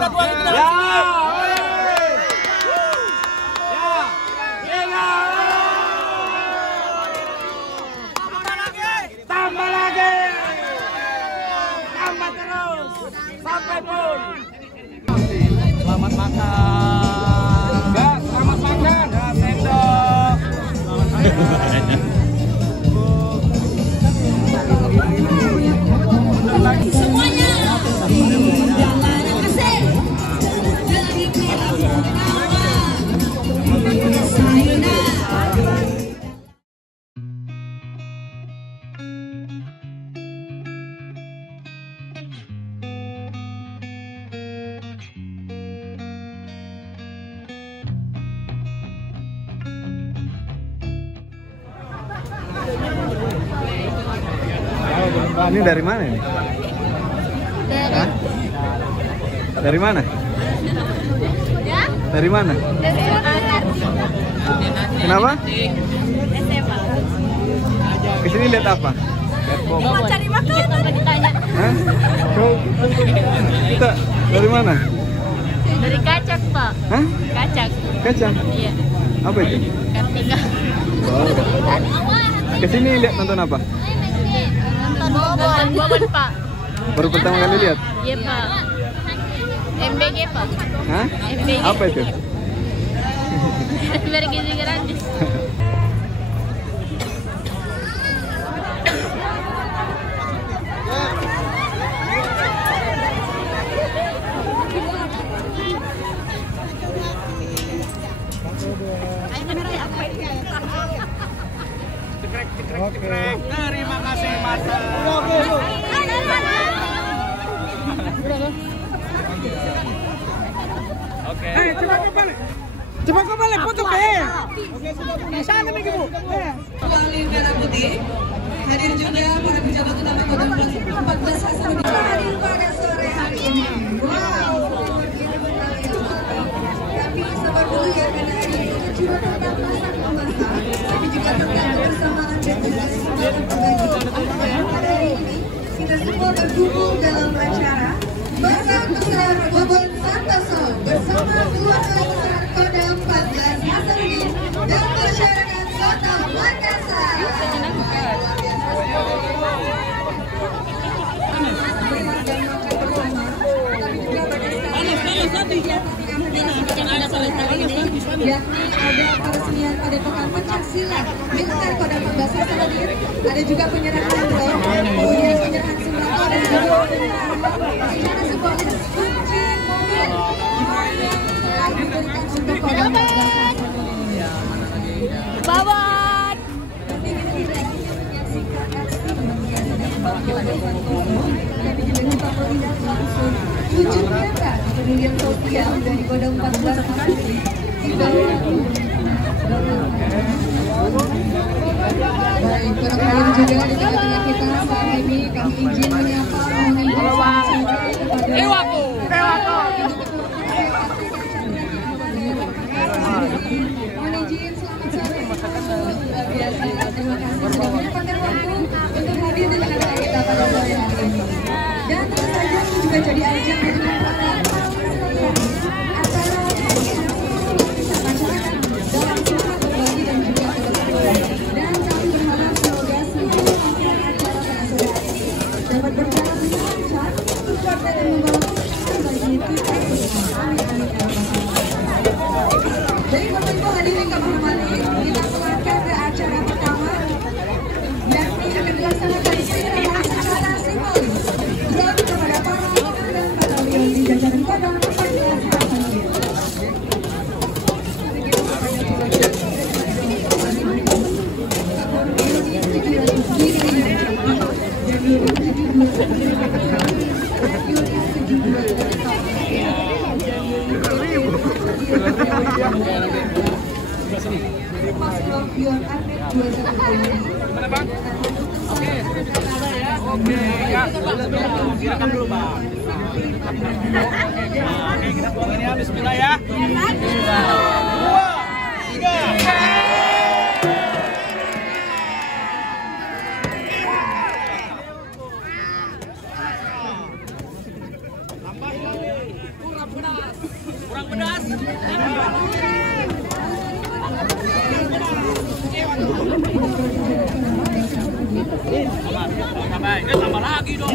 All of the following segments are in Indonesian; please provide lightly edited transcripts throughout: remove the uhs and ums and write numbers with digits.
kita tuangin ke dalam Ya. sini. Tambah lagi. Tambah terus. Sampai pun. Selamat makan. Mbak, selamat makan. Ya, sendok. Semuanya. Asik. Ini dari mana ini? Hah? Dari mana? Ya? Dari mana? Dari Kenapa? SMA. Kesini lihat apa? Mau cari makan sampai ditanya. Hah? Kita dari mana? Dari Kacak, Pak. Hah? Kacak. Kacang? Iya. Apa itu? Kartika. Oh, kesini lihat nonton apa? Nonton Bobon, Pak. Baru pertama kali lihat? Iya, Pak. MBG, Pak. Hah? MBG. Apa itu? Bergizi gratis. Cekrek. Terima kasih, Mas. Oke. Coba kau balik foto ke. Sana nih, Bu. Wali Merah Putih, hadir juga para pejabat utama Kota 14 Hasanuddin hadir pada sore hari ini. Wow, tapi sabar dulu ya karena ini cuma tentang masak-memasak, tapi juga tentang kebersamaan dan juga saling berbagi. Pada hari ini kita semua berkumpul dalam acara Bazar Besar Bobon Santoso bersama keluarga besar Kodam 14 Hasanuddin dan masyarakat Kota Makassar. Yakni ada peresmian Padepokan Pencaksilat Militer Kodam 14 Hasanuddin, ada juga penyerahan drone, kemudian penyerahan sembako dan juga rencana sebuah kunci mobil yang telah diberikan untuk Kodam 14 Hasanuddin. Bawat. Tapi juga kita melihat langsung wujud nyata kemudian sosial dari Kodam 14 Hasanuddin di bawah. Baik, para penonton juga di tengah-tengah kita saat ini kami izin menyapa mohon izin selamat sore. Luar biasa, terima kasih sudah menyempatkan waktu untuk hadir di tengah-tengah kita pada sore hari ini. Dan tentu saja ini juga jadi ajang untuk para acara masyarakat dalam semangat berbagi dan juga kolaborasi. Dan kami berharap semoga seluruh rangkaian acara pada sore hari ini dapat berjalan dengan lancar, sukses dan membawa keberkahan bagi kita bersama. Amin amin ya rabbal alamin. Jadi Bapak Ibu hadirin kami hormati, kita melangkah ke acara pertama, yakni akan dilaksanakan istirahat secara simbolis. Drone kepada para komandan batalion di jajaran Kodam 14 Hasanuddin. Gimana, Bang? Oke. Ya. Silakan dulu, Bang. Oke, kita tuangin ya. Bismillah ya. 2, 3. tambah lagi dong.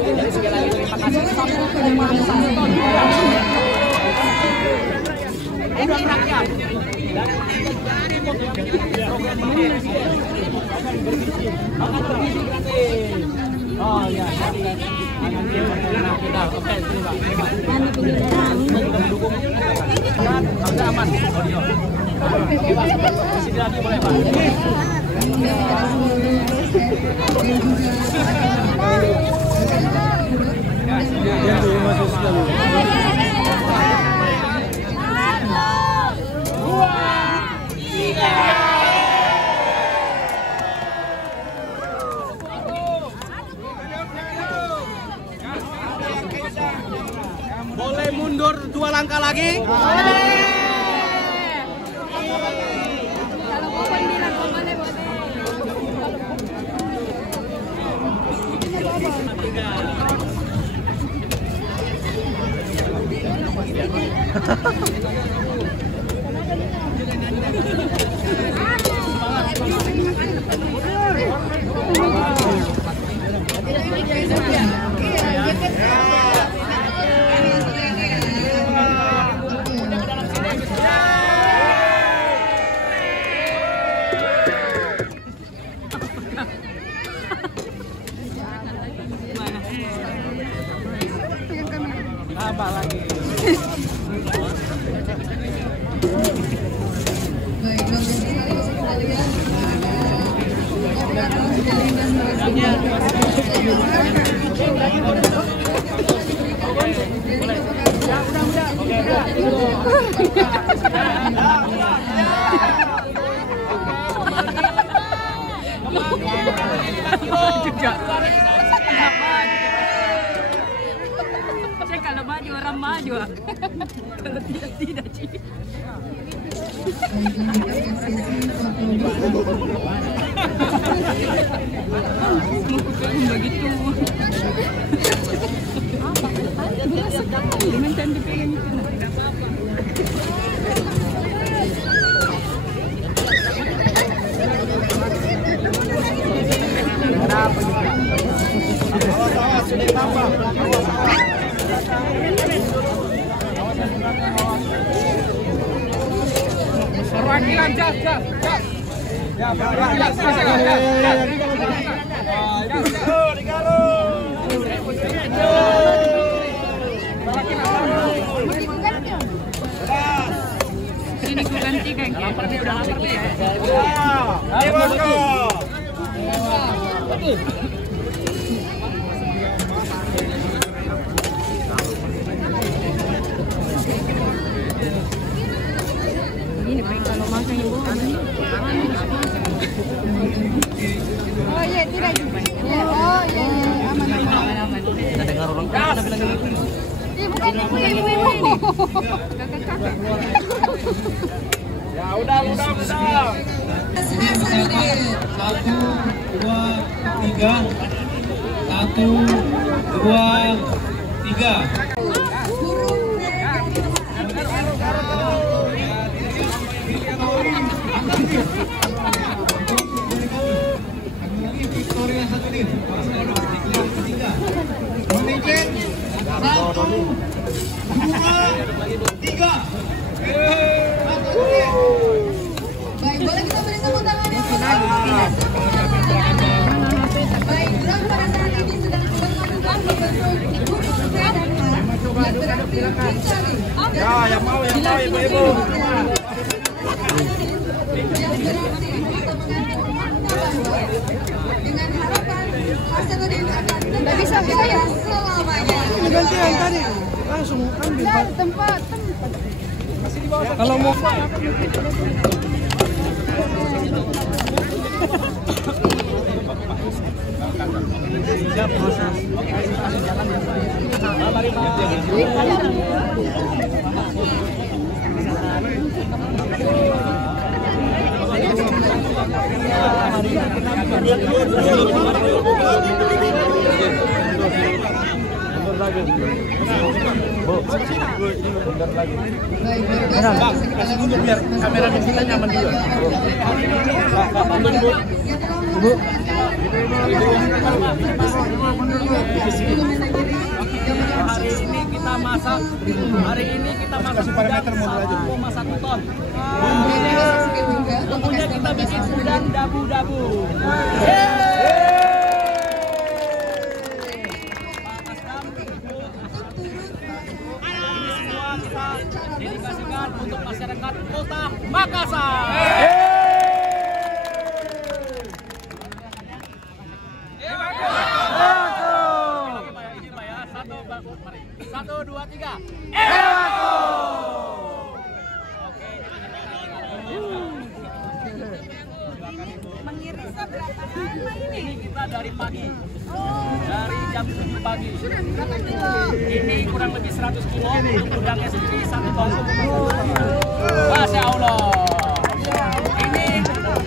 Jadi sekali lagi terima kasih. Oh ya, kita oke terima. Ada aman audio. Di sini lagi boleh Pak. Boleh mundur 2 langkah lagi? Apa lagi? Saya kalau maju orang maju. Kalau tidak sih. Begitu. Dengan cantik pengen itu. Perwakilan jas. Ya, perwakilan jas. Ini ku gantikan ya. Lapar nih, udah lapar nih. Ayo Bosco. Ini pengen kalau makan ibu. Oh iya, tidak. Oh iya, aman. Kita dengar orang kita bilang gitu. Bukan ibu. Kakak-kakak. Ya udah. 1, 2, 3. 1, 2, 3. Victoria Hadirin, pasangan nomor ketiga. Memimpin 1, 2, 3. Baik, boleh kita beri tepuk tangan yang baik, drone pada saat ini sedang melakukan pembentukan gunung beranak. Silakan. Ya, yang mau ibu-ibu. Dengan harapan Hasanuddin akan tetap jaya selamanya. Gantian tadi langsung ambil tempat. Kalau mau Kasih mundur biar kamera kita nyaman juga. Aman, Bu. Bu. Hari ini kita masak. Kasih parameter mundur aja. 1,1 ton. Tentunya kita bikin udang dabu-dabu. Dedikasikan untuk masyarakat Kota Makassar. Ini Pak ya, 1, 2, 3. Mengirisnya berapa lama ini? Ini kita dari pagi. Dari jam 7 pagi. Berapa kilo? Ini kurang lebih 100 kilo. Untuk udangnya sendiri 1 ton. Masya Allah.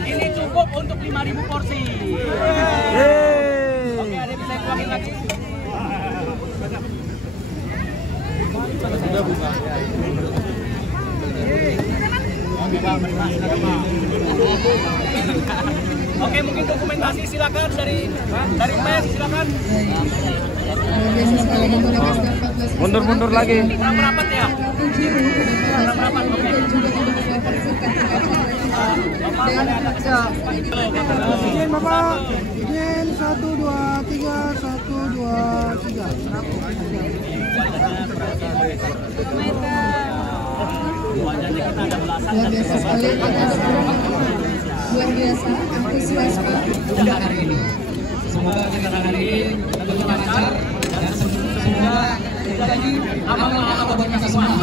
Ini cukup untuk 5.000 porsi. Oke, ada bisa dituangin lagi. Sudah buka. Oke, Bang. Oke, mungkin dokumentasi silakan dari pers silakan. Mundur lagi. Rapat ya. Rapat. Oke. izin Bapak. Izin 1 2 3 1 2 3. Wajahnya kita ada belasan Luar biasa sekali pada luar biasa antusias sudah hari ini. Semoga kita hari ini tetap lancar dan semoga tidak lagi apa-apa buat kita semua.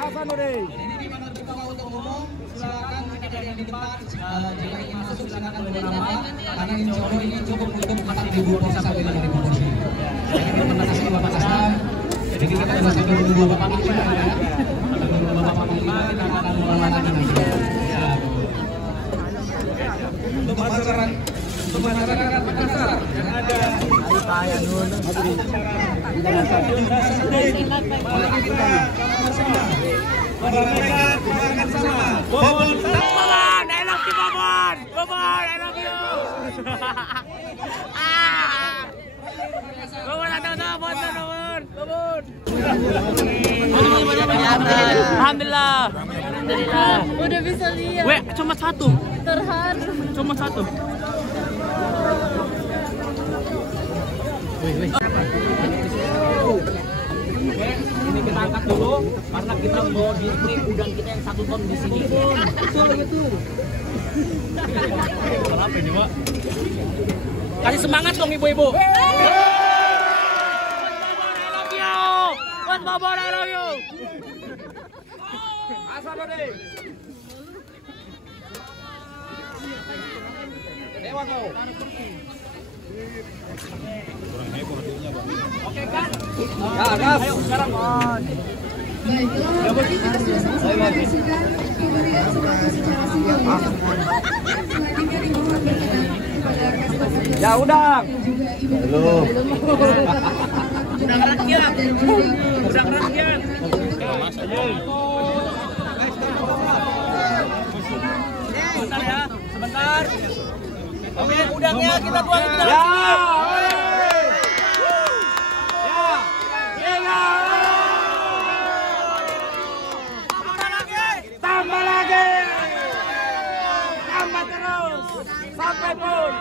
Hasanuddin. Ini di mana terbuka untuk umum. Silakan jika ada yang di depan, jika ingin masuk silakan beberapa. Karena insya Allah ini cukup untuk 4.000 porsi sampai 5.000 porsi. Jadi kita batasi Bapak Hasan. Jadi kita batasi dulu Bapak Panglima. Bapak Panglima kita akan melakukan ini. Untuk masyarakat Makassar yang ada Bobon, I love you Bobon, I love you. Bobon, Alhamdulillah. Udah bisa lihat. Weh, cuma satu. Terharu. Cuma satu. Ini kita angkat dulu karena kita mau display udang kita yang 1 ton di sini. Betul. Kenapa ini, Pak? Kasih semangat dong ibu-ibu. Mas Bobon, I love you. Hasanuddin. Lewat mau. Oke kan? Ya, gas. Ayo sekarang. Baiklah, kita sudah sama-sama menyaksikan pemberian sembako secara simbolis. Selanjutnya dimohon berkenan kepada Kasper Ya udang. dan juga Ibu Ketua. Udang rakyat. Dan juga Udang rakyat. Sebentar ya, sebentar. Oke, udangnya kita tuangin ke dalam sini. Tambah lagi. Tambah terus. Sampai pun.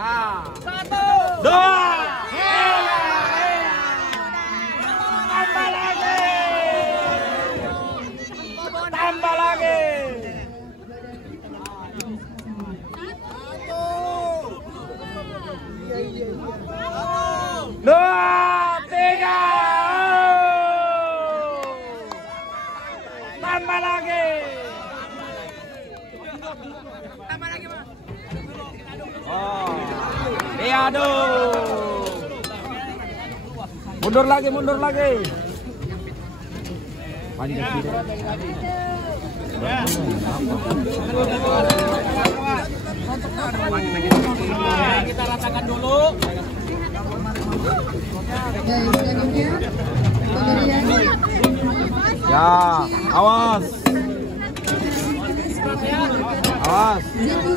Satu, dua, tambah lagi. Tambah lagi. Dua, tiga. Tambah lagi. Oh, iya aduh. Mundur lagi, mundur lagi. Kita ratakan dulu. Baik, selanjutnya pemberian Ya, awas. Awas. Zeko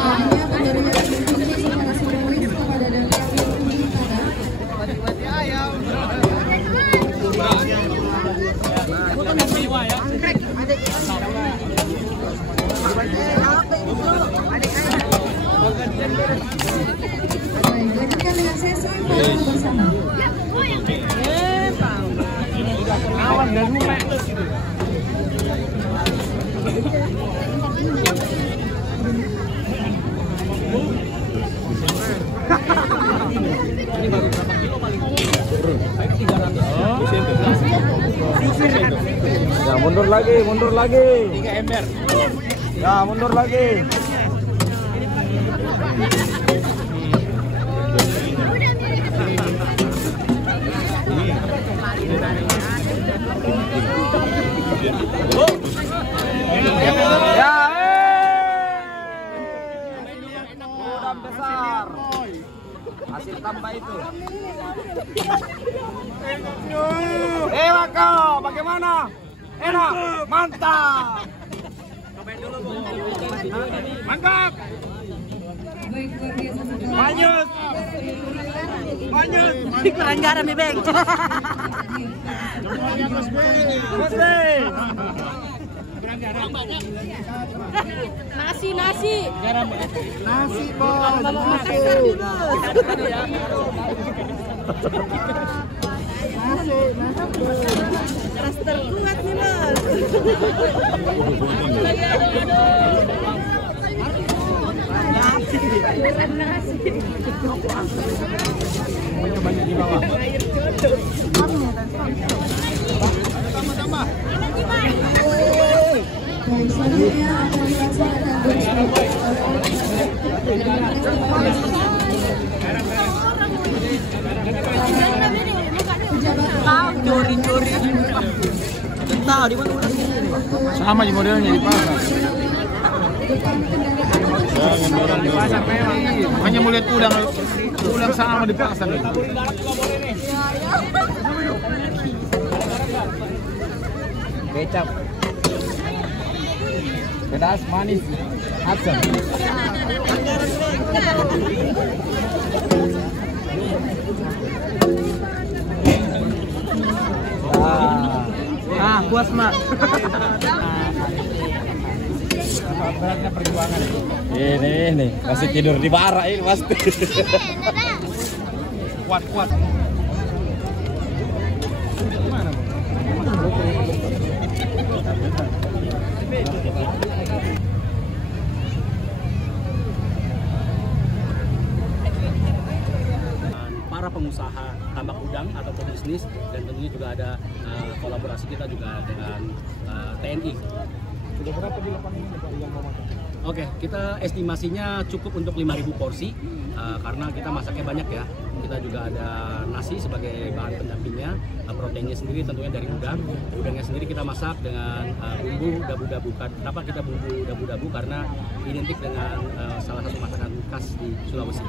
Selanjutnya pemberian kunci kepada simbolis kepada Daniel Utara. Baik, lanjutkan dengan sesi foto bersama. Awan dan mumek. Ya, mundur lagi, mundur lagi. 3 ember. Ya, mundur lagi. Ya, udang besar. Hasil tambah itu. Wako, bagaimana? Enak, mantap. Mantap. Baik, luar biasa sekali. Lanjut. Lanjut. Kurang garam nih, Bang. Nasi. Nasi bos. Keras terkuat nih, Mas. Banyak di bawah. Baik, selanjutnya akan dilaksanakan Curi-curi. Tahu di mana udah sini. Sama di modelnya di pasar. Di pasar memang. Hanya mau lihat udang sama di pasar. Kecap. Pedas, manis, asam. Puas mak. Beratnya perjuangan. Ini masih tidur di bara ini pasti. Kuat. Para pengusaha tambak udang atau pebisnis, dan tentunya juga ada kolaborasi kita juga dengan TNI. Sudah berapa di lapangan ini yang mau makan? Oke, kita estimasinya cukup untuk 5.000 porsi karena kita masaknya banyak ya. Kita juga ada nasi sebagai bahan pendampingnya, proteinnya sendiri tentunya dari udang. Udangnya sendiri kita masak dengan bumbu dabu-dabu. Kenapa kita bumbu dabu-dabu? Karena identik dengan salah satu masakan khas di Sulawesi.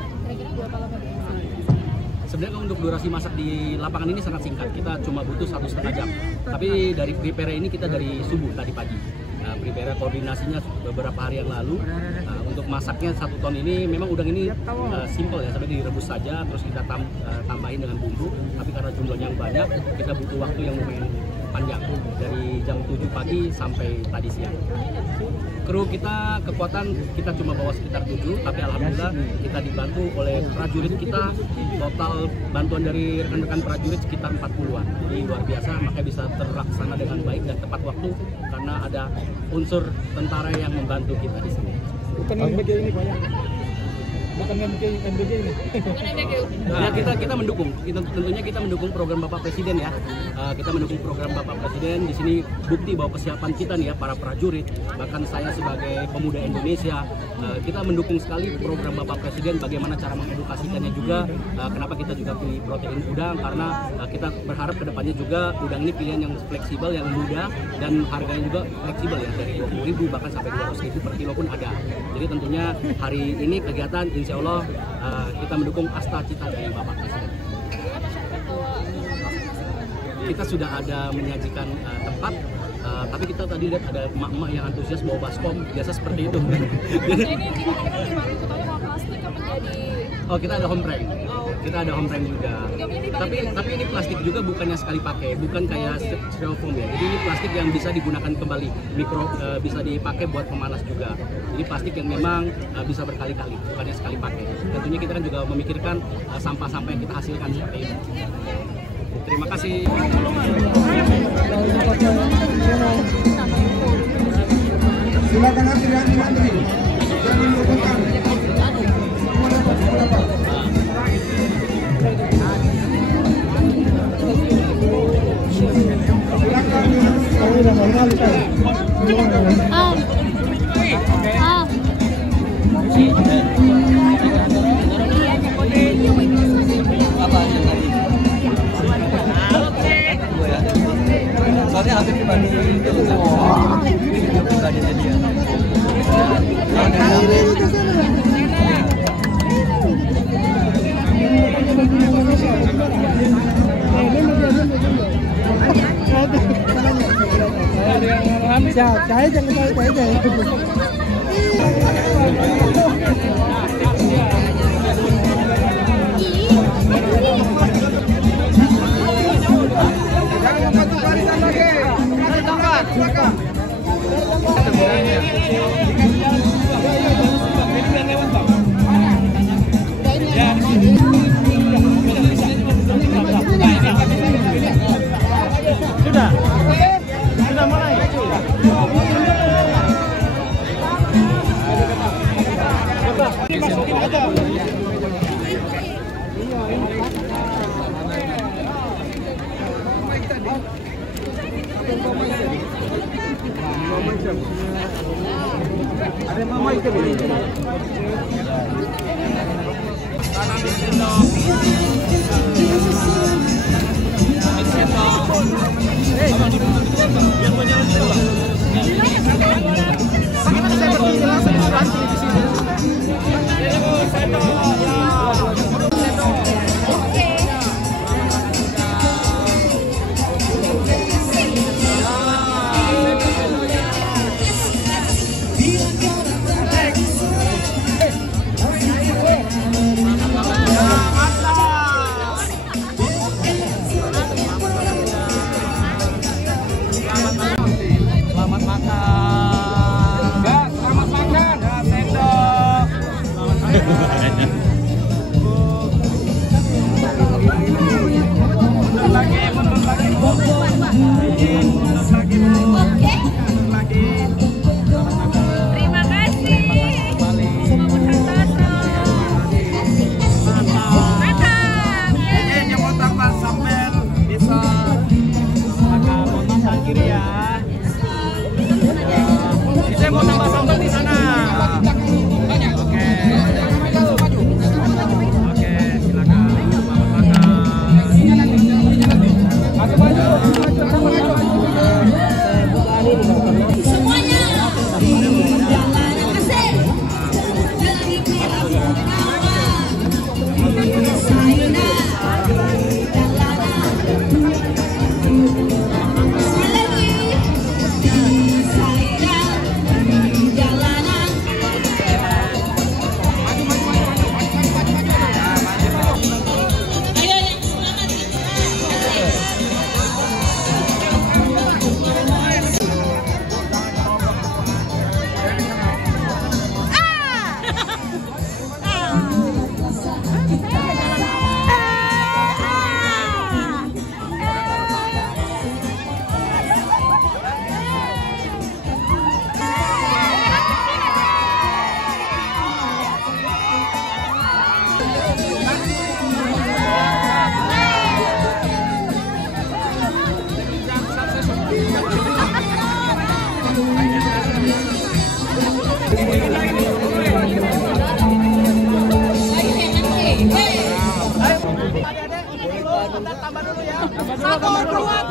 Sebenarnya untuk durasi masak di lapangan ini sangat singkat, kita cuma butuh 1,5 jam. Tapi dari prepare ini kita dari subuh tadi pagi. Prepare koordinasinya beberapa hari yang lalu. Untuk masaknya 1 ton ini, memang udang ini simple ya, sampai direbus saja, terus kita tambahin dengan bumbu. Tapi karena jumlahnya yang banyak, kita butuh waktu yang lumayan panjang dari jam 7 pagi sampai tadi siang. Kru kita kekuatan kita cuma bawa sekitar 7, tapi alhamdulillah kita dibantu oleh prajurit kita. Total bantuan dari rekan-rekan prajurit sekitar 40-an. Jadi luar biasa, makanya bisa terlaksana dengan baik dan tepat waktu karena ada unsur tentara yang membantu kita di sini. Bukan MBG ini banyak. Bukan MBG ini. Ya, kita mendukung. Tentunya kita mendukung program Bapak Presiden ya. Kita mendukung program Bapak Presiden. Di sini bukti bahwa kesiapan kita nih ya para prajurit, bahkan saya sebagai pemuda Indonesia, kita mendukung sekali program Bapak Presiden. Bagaimana cara mengedukasikannya juga. Kenapa kita juga pilih protein udang, karena kita berharap kedepannya juga udang ini pilihan yang fleksibel, yang mudah, dan harganya juga fleksibel ya, dari 20.000 bahkan sampai 200.000 per kilo pun ada. Jadi tentunya hari ini kegiatan insya Allah kita mendukung asta cita dari Bapak Presiden. Kita sudah ada menyajikan tempat, tapi kita tadi lihat ada emak-emak yang antusias bawa baskom, biasa seperti itu. Oh, kita ada home prank. Kita ada home prank juga. Tapi ini plastik juga, bukannya sekali pakai, bukan kayak styrofoam ya. Jadi ini plastik yang bisa digunakan kembali, bisa dipakai buat pemanas juga. Jadi plastik yang memang bisa berkali-kali, bukannya sekali pakai. Tentunya kita kan juga memikirkan sampah-sampah yang kita hasilkan seperti ini. Terima kasih. Silakan antri. Jangan lupakan. Soalnya habis dibanding pribadinya dia. Saya jangan Sudah mulai. Ada mama itu ini.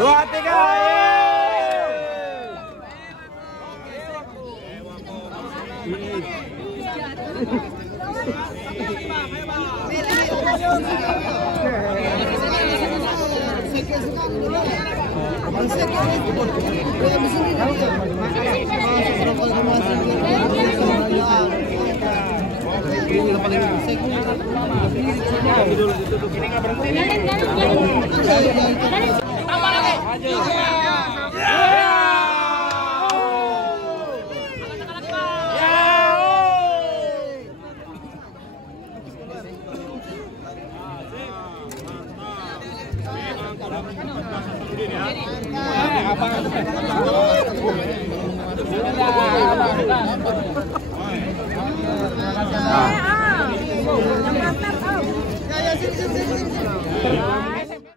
Dua, tiga. Ini